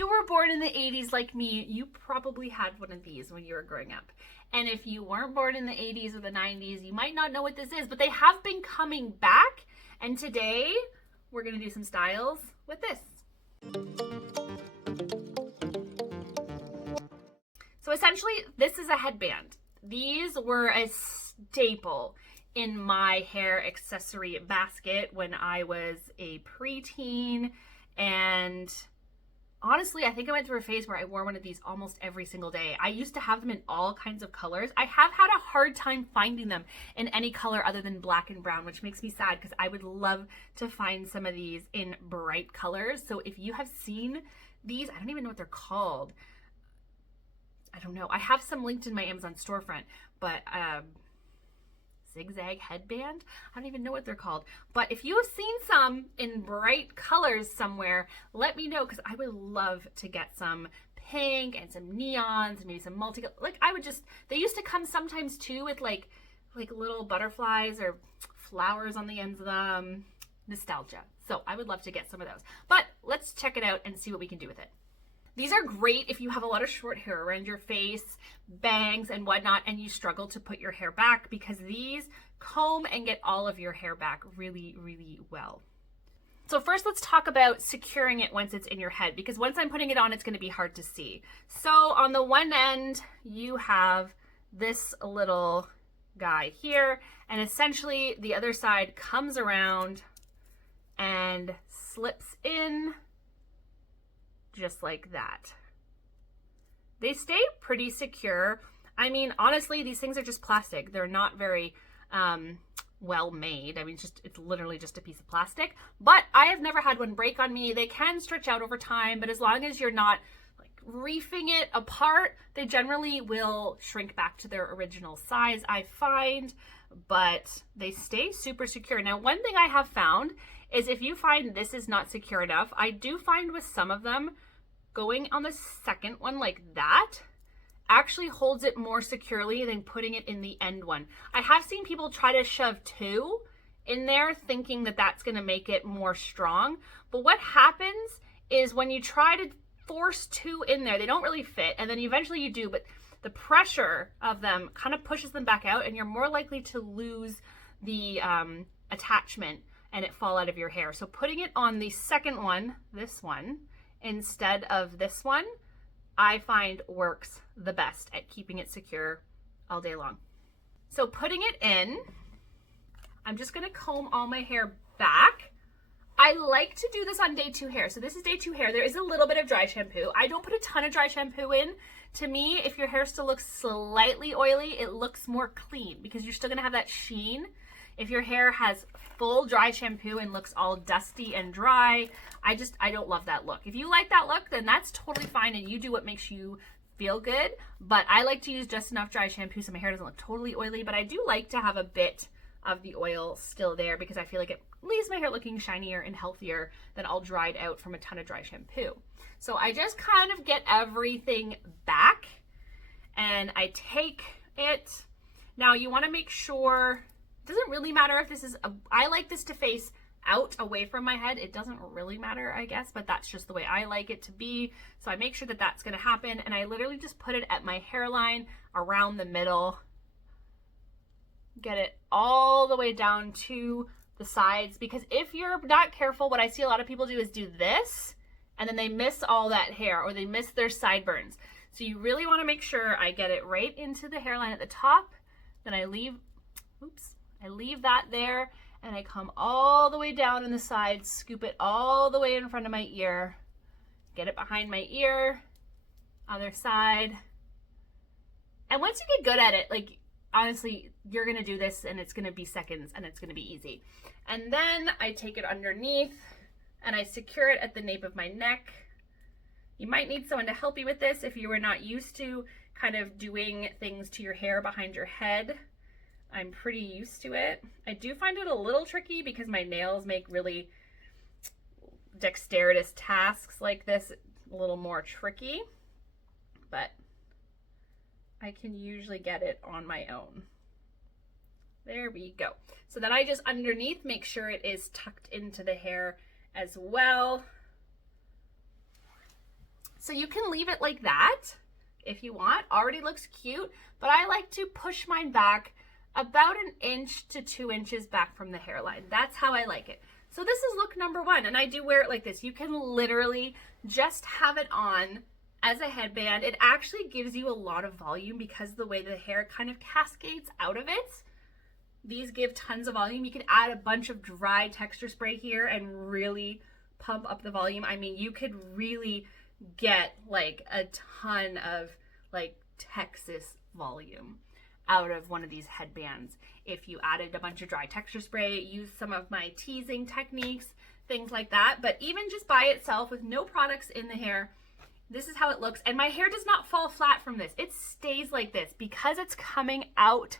you were born in the 80s like me, you probably had one of these when you were growing up. And if you weren't born in the 80s or the 90s, you might not know what this is, but they have been coming back. And today we're going to do some styles with this. So essentially, this is a headband. These were a staple in my hair accessory basket when I was a preteen, and honestly, I think I went through a phase where I wore one of these almost every single day. I used to have them in all kinds of colors. I have had a hard time finding them in any color other than black and brown, which makes me sad because I would love to find some of these in bright colors. So if you have seen these, I don't even know what they're called. I don't know. I have some linked in my Amazon storefront, but Zig Zag Headband? I don't even know what they're called. But if you have seen some in bright colors somewhere, let me know, because I would love to get some pink and some neons and maybe some multicolor. Like, I would just, they used to come sometimes too with like little butterflies or flowers on the ends of them. Nostalgia. So I would love to get some of those. But let's check it out and see what we can do with it. These are great if you have a lot of short hair around your face, bangs and whatnot, and you struggle to put your hair back, because these comb and get all of your hair back really, really well. So first, let's talk about securing it once it's in your head, because once I'm putting it on, it's going to be hard to see. So on the one end, you have this little guy here, and essentially the other side comes around and slips in just like that. They stay pretty secure. I mean, honestly, these things are just plastic. They're not very well made. I mean, it's literally just a piece of plastic, but I have never had one break on me. They can stretch out over time, but as long as you're not like reefing it apart, they generally will shrink back to their original size, I find, but they stay super secure. Now, one thing I have found is if you find this is not secure enough, I do find with some of them, going on the second one like that actually holds it more securely than putting it in the end one. I have seen people try to shove two in there thinking that that's going to make it more strong, but what happens is when you try to force two in there, they don't really fit, and then eventually you do, but the pressure of them kind of pushes them back out, and you're more likely to lose the attachment and it fall out of your hair. So putting it on the second one, this one, instead of this one, I find works the best at keeping it secure all day long. So putting it in, I'm just gonna comb all my hair back. I like to do this on day 2 hair. So this is day 2 hair. There is a little bit of dry shampoo. I don't put a ton of dry shampoo in. To me, if your hair still looks slightly oily, it looks more clean because you're still gonna have that sheen. If your hair has full dry shampoo and looks all dusty and dry, I don't love that look. If you like that look, then that's totally fine and you do what makes you feel good. But I like to use just enough dry shampoo so my hair doesn't look totally oily, but I do like to have a bit of the oil still there because I feel like it leaves my hair looking shinier and healthier than all dried out from a ton of dry shampoo. So I just kind of get everything back and I take it. Now you want to make sure, it doesn't really matter if this is, I like this to face out away from my head. It doesn't really matter, I guess, but that's just the way I like it to be. So I make sure that that's going to happen, and I literally just put it at my hairline around the middle, get it all the way down to the sides, because if you're not careful, what I see a lot of people do is do this and then they miss all that hair or they miss their sideburns. So you really want to make sure I get it right into the hairline at the top, then I leave that there, and I come all the way down in the sides, scoop it all the way in front of my ear, get it behind my ear, other side. And once you get good at it, like, honestly, you're gonna do this and it's gonna be seconds and it's gonna be easy. And then I take it underneath and I secure it at the nape of my neck. You might need someone to help you with this if you were not used to kind of doing things to your hair behind your head. I'm pretty used to it. I do find it a little tricky because my nails make really dexterous tasks like this a little more tricky, but I can usually get it on my own. There we go. So then I just underneath make sure it is tucked into the hair as well. So you can leave it like that if you want. Already looks cute, but I like to push mine back about 1 inch to 2 inches back from the hairline. That's how I like it. So this is look number 1, and I do wear it like this. You can literally just have it on as a headband. It actually gives you a lot of volume because the way the hair kind of cascades out of it. These give tons of volume. You could add a bunch of dry texture spray here and really pump up the volume. I mean, you could really get like a ton of like Texas volume out of one of these headbands if you added a bunch of dry texture spray, used some of my teasing techniques, things like that. But even just by itself with no products in the hair, this is how it looks. And my hair does not fall flat from this. It stays like this because it's coming out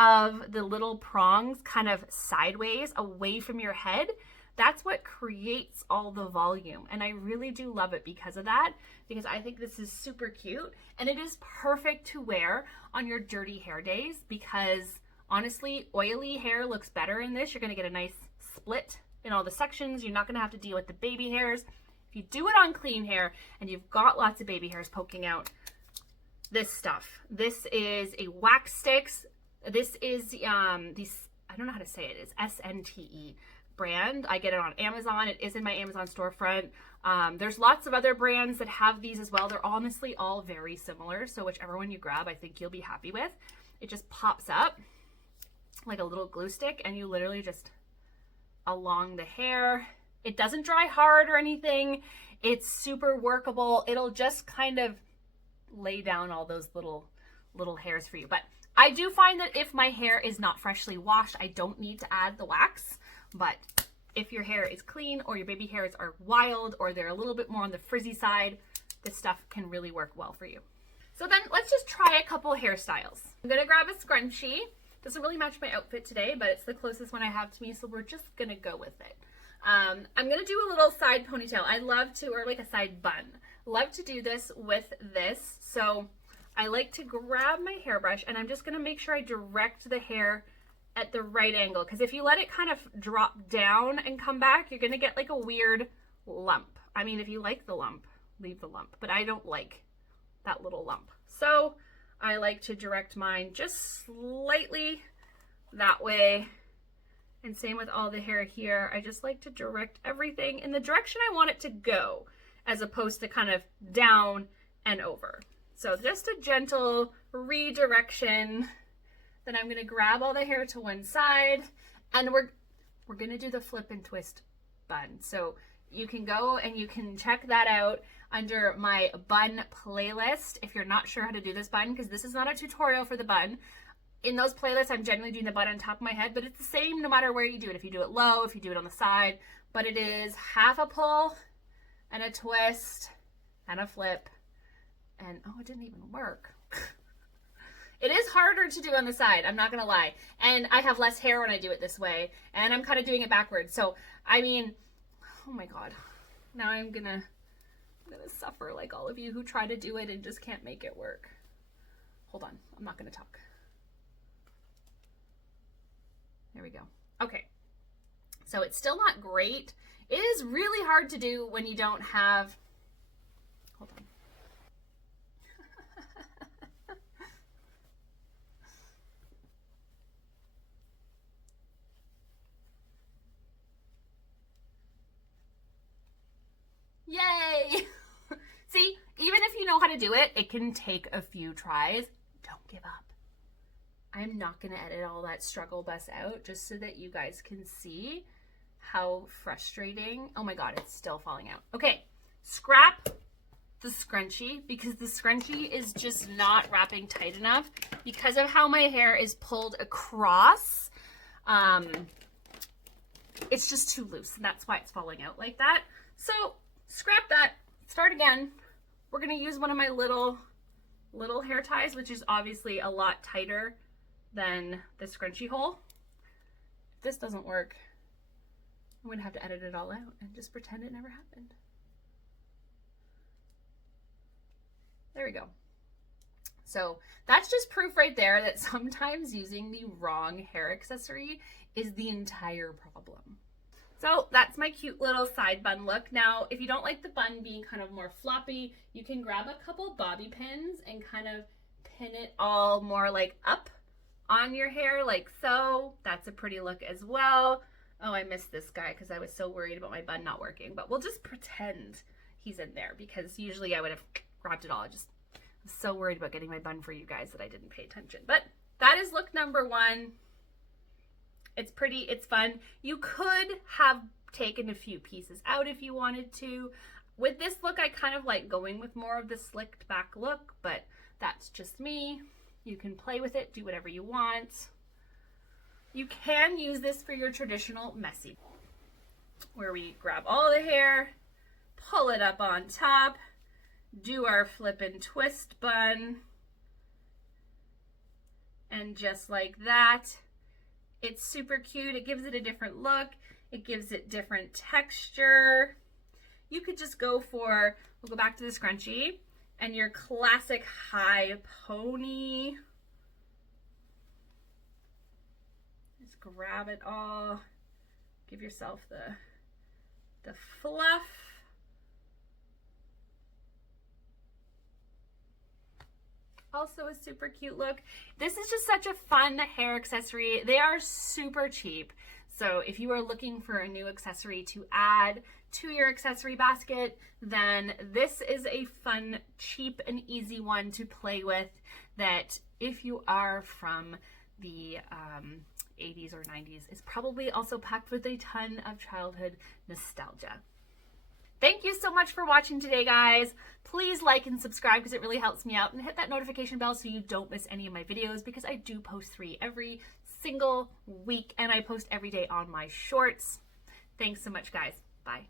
of the little prongs kind of sideways away from your head. That's what creates all the volume. And I really do love it because of that, because I think this is super cute and it is perfect to wear on your dirty hair days because honestly, oily hair looks better in this. You're gonna get a nice split in all the sections. You're not gonna have to deal with the baby hairs. If you do it on clean hair and you've got lots of baby hairs poking out, this stuff. This is a wax sticks. This is these, I don't know how to say it, it's SNTE brand. I get it on Amazon. It is in my Amazon storefront. There's lots of other brands that have these as well. They're honestly all very similar. So whichever one you grab, I think you'll be happy with. It just pops up like a little glue stick and you literally just along the hair. It doesn't dry hard or anything. It's super workable. It'll just kind of lay down all those little hairs for you. But I do find that if my hair is not freshly washed, I don't need to add the wax. But if your hair is clean or your baby hairs are wild or they're a little bit more on the frizzy side, this stuff can really work well for you. So then let's just try a couple hairstyles. I'm gonna grab a scrunchie. Doesn't really match my outfit today, but it's the closest one I have to me, so we're just gonna go with it. I'm gonna do a little side ponytail. I love to, or like a side bun. Love to do this with this. So I like to grab my hairbrush and I'm just gonna make sure I direct the hair at the right angle, because if you let it kind of drop down and come back, you're gonna get like a weird lump. I mean, if you like the lump, leave the lump, but I don't like that little lump. So I like to direct mine just slightly that way. And same with all the hair here. I just like to direct everything in the direction I want it to go, as opposed to kind of down and over. So just a gentle redirection. Then I'm gonna grab all the hair to one side and we're gonna do the flip and twist bun. So you can go and you can check that out under my bun playlist if you're not sure how to do this bun, because this is not a tutorial for the bun. In those playlists, I'm generally doing the bun on top of my head, but it's the same no matter where you do it. If you do it low, if you do it on the side, but it is half a pull and a twist and a flip. And oh, it didn't even work. It is harder to do on the side, I'm not gonna lie. And I have less hair when I do it this way, and I'm kind of doing it backwards. So, I mean, oh my God. Now I'm gonna suffer like all of you who try to do it and just can't make it work. Hold on, I'm not gonna talk. There we go. Okay, so it's still not great. It is really hard to do when you don't have, hold on. Yay! See, even if you know how to do it, it can take a few tries. Don't give up. I'm not going to edit all that struggle bus out just so that you guys can see how frustrating. Oh my God, it's still falling out. Okay, scrap the scrunchie because the scrunchie is just not wrapping tight enough because of how my hair is pulled across. It's just too loose, and that's why it's falling out like that. So scrap that, start again. We're gonna use one of my little hair ties, which is obviously a lot tighter than the scrunchie hole. If this doesn't work, I'm gonna have to edit it all out and just pretend it never happened. There we go. So that's just proof right there that sometimes using the wrong hair accessory is the entire problem. So that's my cute little side bun look. Now, if you don't like the bun being kind of more floppy, you can grab a couple bobby pins and kind of pin it all more like up on your hair like so. That's a pretty look as well. Oh, I missed this guy because I was so worried about my bun not working, but we'll just pretend he's in there because usually I would have grabbed it all. I was so worried about getting my bun for you guys that I didn't pay attention. But that is look number 1. It's pretty, it's fun. You could have taken a few pieces out if you wanted to. With this look, I kind of like going with more of the slicked back look, but that's just me. You can play with it, do whatever you want. You can use this for your traditional messy, where we grab all the hair, pull it up on top, do our flip and twist bun, and just like that, it's super cute. It gives it a different look. It gives it different texture. You could just go for, we'll go back to the scrunchie, and your classic high pony. Just grab it all. Give yourself the fluff. Also a super cute look. This is just such a fun hair accessory. They are super cheap. So if you are looking for a new accessory to add to your accessory basket, then this is a fun, cheap, and easy one to play with that if you are from the 80s or 90s is probably also packed with a ton of childhood nostalgia. Thank you so much for watching today, guys. Please like and subscribe because it really helps me out, and hit that notification bell so you don't miss any of my videos because I do post 3 every single week and I post every day on my shorts. Thanks so much, guys. Bye.